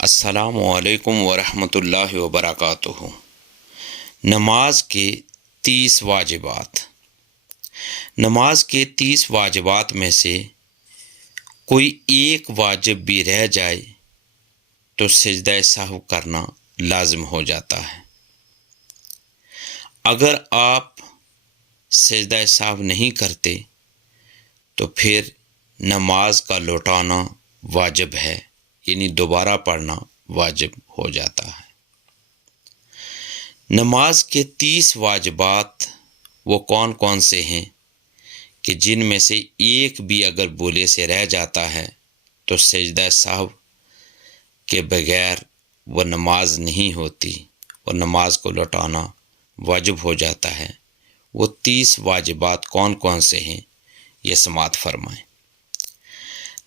السلام علیکم ورحمۃ اللہ وبرکاتہ۔ نماز کے 30 واجبات۔ نماز کے 30 واجبات میں سے کوئی ایک واجب بھی رہ جائے تو سجدہ سہو کرنا لازم ہو جاتا ہے۔ اگر آپ سجدہ سہو نہیں کرتے تو پھر نماز کا لوٹانا واجب ہے، یعنی دوبارہ پڑھنا واجب ہو جاتا ہے۔ نماز کے 30 واجبات وہ کون کون سے ہیں کہ جن میں سے ایک بھی اگر بھولے سے رہ جاتا ہے تو سجدہ سہو کے بغیر وہ نماز نہیں ہوتی اور نماز کو لوٹانا واجب ہو جاتا ہے۔ وہ 30 واجبات کون کون سے ہیں یہ سماعت فرمائیں۔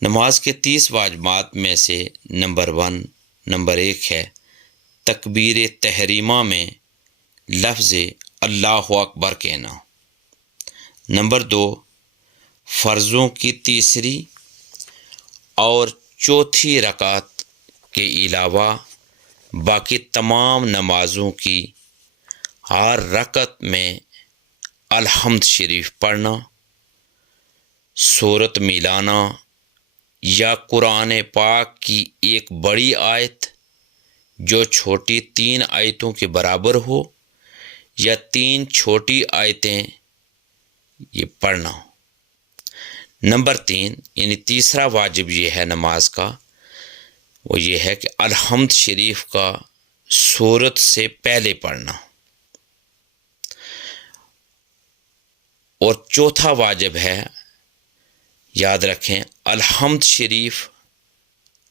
نماز کے 30 واجبات میں سے نمبر 1 ہے تکبیر تحریمہ میں لفظ اللہ اکبر کہنا۔ نمبر 2 فرضوں کی تیسری اور چوتھی رکعت کے علاوہ باقی تمام نمازوں کی ہر رکعت میں الحمد شریف پڑھنا، سورت ملانا یا قرآن پاک کی ایک بڑی آیت جو چھوٹی 3 آیتوں کے برابر ہو یا 3 چھوٹی آیتیں یہ پڑھنا۔ نمبر 3 یعنی تیسرا واجب یہ ہے نماز کا، وہ یہ ہے کہ الحمد شریف کا سورت سے پہلے پڑھنا۔ اور چوتھا واجب ہے، یاد رکھیں، الحمد شریف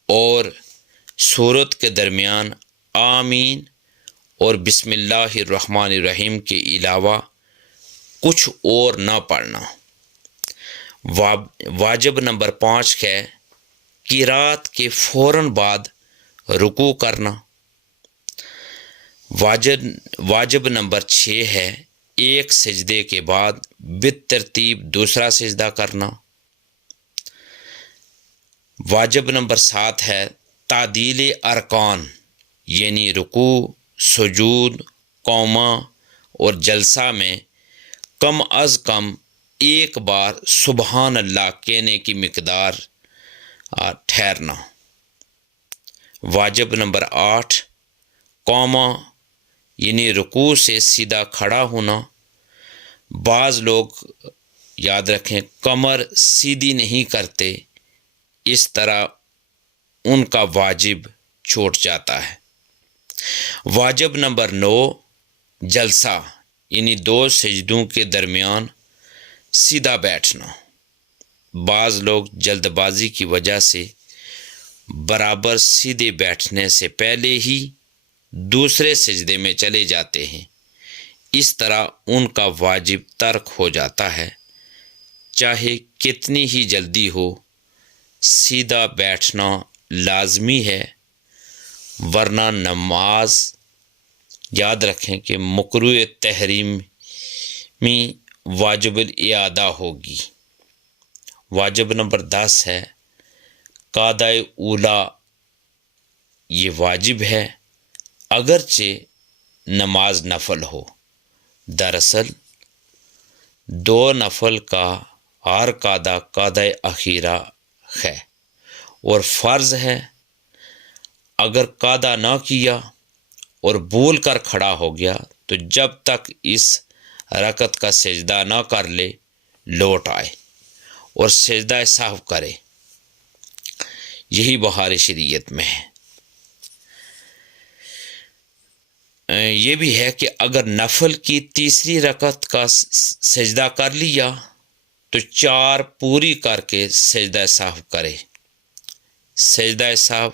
اور سورت کے درمیان آمین اور بسم اللہ الرحمن الرحیم کے علاوہ کچھ اور نہ پڑھنا۔ واجب نمبر 5 ہے قرات کے فوراً بعد رکوع کرنا۔ واجب نمبر 6 ہے ایک سجدے کے بعد بالترتیب دوسرا سجدہ کرنا۔ واجب نمبر 7 ہے تعدیل ارکان، یعنی رکوع، سجود، قومہ اور جلسہ میں کم از کم ایک بار سبحان اللہ کہنے کی مقدار ٹھہرنا۔ واجب نمبر 8 قومہ یعنی رکوع سے سیدھا کھڑا ہونا۔ بعض لوگ، یاد رکھیں، کمر سیدھی نہیں کرتے، اس طرح ان کا واجب چھوٹ جاتا ہے۔ واجب نمبر 9 جلسہ یعنی 2 سجدوں کے درمیان سیدھا بیٹھنا۔ بعض لوگ جلد بازی کی وجہ سے برابر سیدھے بیٹھنے سے پہلے ہی دوسرے سجدے میں چلے جاتے ہیں، اس طرح ان کا واجب ترک ہو جاتا ہے۔ چاہے کتنی ہی جلدی ہو، سیدھا بیٹھنا لازمی ہے، ورنہ نماز، یاد رکھیں کہ مکروہ تحریمی واجب الاعادہ ہوگی۔ واجب نمبر 10 ہے قعدہ اولا، یہ واجب ہے اگرچہ نماز نفل ہو۔ دراصل 2 نفل کا ہر قعدہ قعدہ اخیرہ ہے اور فرض ہے۔ اگر قعدہ نہ کیا اور بھول کر کھڑا ہو گیا تو جب تک اس رکعت کا سجدہ نہ کر لے لوٹ آئے اور سجدہ سہو کرے، یہی بہار شریعت میں ہے۔ یہ بھی ہے کہ اگر نفل کی تیسری رکعت کا سجدہ کر لیا تو 4 پوری کر کے سجدہ سہو کرے۔ سجدہ سہو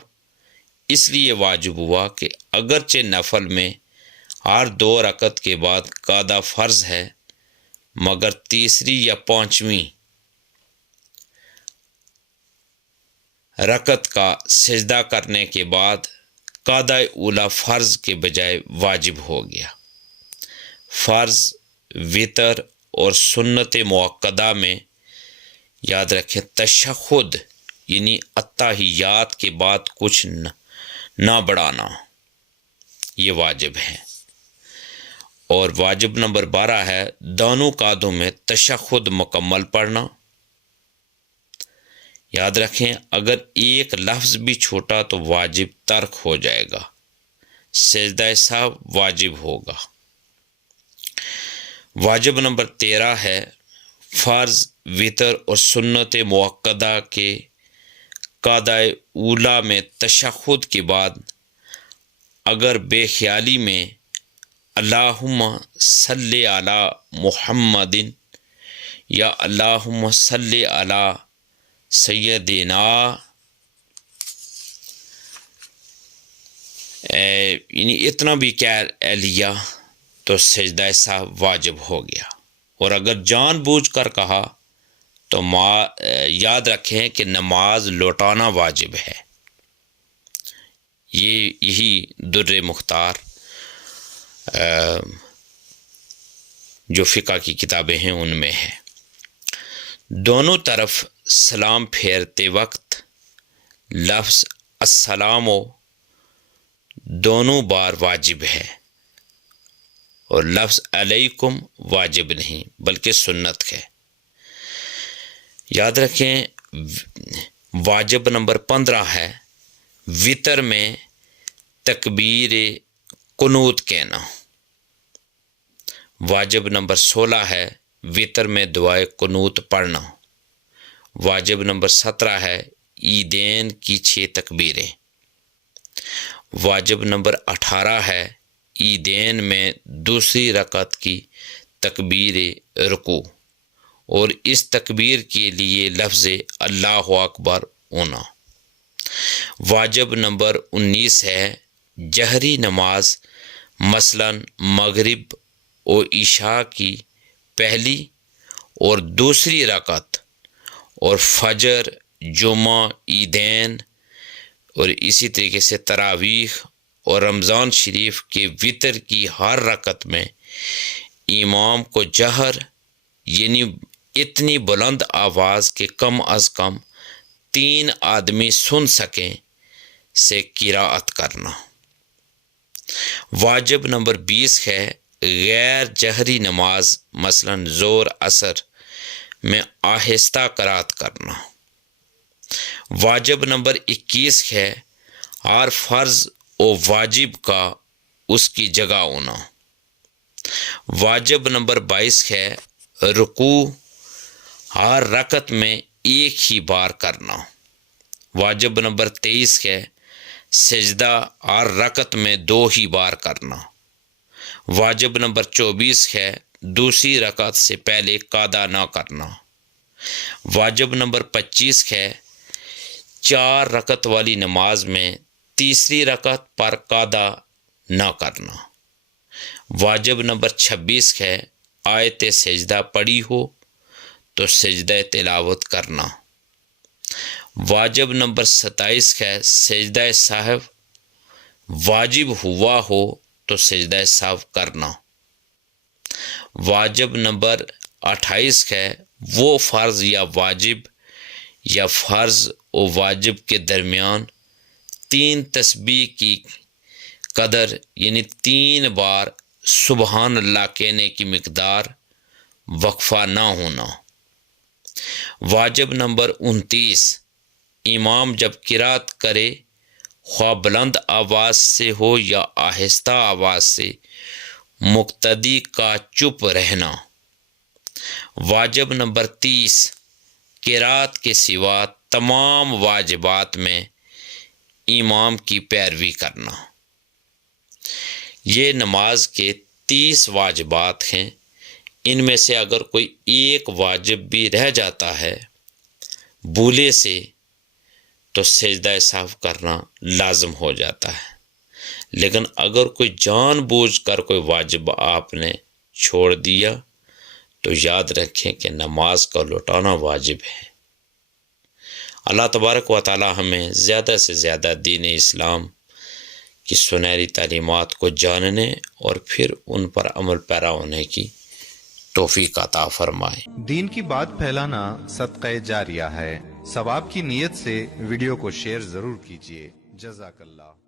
اس لیے واجب ہوا کہ اگرچہ نفل میں ہر 2 رکعت کے بعد قعدہ فرض ہے، مگر تیسری یا 5ویں رکعت کا سجدہ کرنے کے بعد قعدہ اولا فرض کے بجائے واجب ہو گیا۔ فرض، وتر اور سنت مؤکدہ میں، یاد رکھیں، تشہد یعنی اتحیات کے بعد کچھ نہ بڑھانا، یہ واجب ہے۔ اور واجب نمبر 12 ہے دونوں قعدوں میں تشہد مکمل پڑھنا۔ یاد رکھیں اگر ایک لفظ بھی چھوٹا تو واجب ترک ہو جائے گا، سجدہ سہو واجب ہوگا۔ واجب نمبر 13 ہے فرض، وتر اور سنت مؤکدہ کے قعدہ اولیٰ میں تشہد کے بعد اگر بے خیالی میں اللہم صلی علی محمد یا اللہم صلی علی سیدنا یعنی اتنا بھی کہہ لیا تو سجدہ سہو واجب ہو گیا۔ اور اگر جان بوجھ کر کہا تو یاد رکھیں کہ نماز لوٹانا واجب ہے۔ یہی در مختار جو فقہ کی کتابیں ہیں ان میں ہے۔ دونوں طرف سلام پھیرتے وقت لفظ السلام دونوں بار واجب ہے، اور لفظ علیکم واجب نہیں بلکہ سنت ہے۔ یاد رکھیں واجب نمبر 15 ہے وتر میں تکبیر قنوت کہنا۔ واجب نمبر 16 ہے وتر میں دعائے قنوت پڑھنا۔ واجب نمبر 17 ہے عیدین کی 6 تکبیریں۔ واجب نمبر 18 ہے عیدین میں دوسری رکعت کی تکبیر رکوع، اور اس تکبیر کے لیے لفظ اللہ اکبر ہونا۔ واجب نمبر 19 ہے جہری نماز، مثلا مغرب اور عشاء کی پہلی اور دوسری رکعت، اور فجر، جمعہ، عیدین، اور اسی طریقے سے تراویح اور رمضان شریف کے وتر کی ہر رکعت میں امام کو جہر یعنی اتنی بلند آواز کہ کم از کم 3 آدمی سن سکیں سے قرأت کرنا۔ واجب نمبر 20 ہے غیر جہری نماز، مثلا ظہر، عصر میں آہستہ قرأت کرنا۔ واجب نمبر 21 ہے ہر فرض و واجب کا اس کی جگہ ہونا۔ واجب نمبر 22 ہے رکوع ہر رکعت میں ایک ہی بار کرنا۔ واجب نمبر 23 ہے سجدہ ہر رکعت میں 2 ہی بار کرنا۔ واجب نمبر 24 ہے دوسری رکعت سے پہلے قعدہ نہ کرنا۔ واجب نمبر 25 ہے 4 رکعت والی نماز میں تیسری رکعت پر قعدہ نہ کرنا۔ واجب نمبر 26 ہے آیت سجدہ پڑھی ہو تو سجدہ تلاوت کرنا۔ واجب نمبر 27 ہے سجدہ سہو واجب ہوا ہو تو سجدہ سہو کرنا۔ واجب نمبر 28 ہے وہ فرض یا فرض و واجب کے درمیان 3 تسبیح کی قدر یعنی 3 بار سبحان اللہ کہنے کی مقدار وقفہ نہ ہونا۔ واجب نمبر 29 امام جب قرأت کرے خواہ بلند آواز سے ہو یا آہستہ آواز سے مقتدی کا چپ رہنا۔ واجب نمبر 30 قرأت کے سوا تمام واجبات میں امام کی پیروی کرنا۔ یہ نماز کے 30 واجبات ہیں، ان میں سے اگر کوئی ایک واجب بھی رہ جاتا ہے بھولے سے تو سجدہ سہو کرنا لازم ہو جاتا ہے، لیکن اگر کوئی جان بوجھ کر کوئی واجب آپ نے چھوڑ دیا تو یاد رکھیں کہ نماز کا لوٹانا واجب ہے۔ اللہ تبارک و تعالی ہمیں زیادہ سے زیادہ دین اسلام کی سنہری تعلیمات کو جاننے اور پھر ان پر عمل پیرا ہونے کی توفیق عطا فرمائے۔ دین کی بات پھیلانا صدقہ جاریہ ہے، ثواب کی نیت سے ویڈیو کو شیئر ضرور کیجیے۔ جزاک اللہ.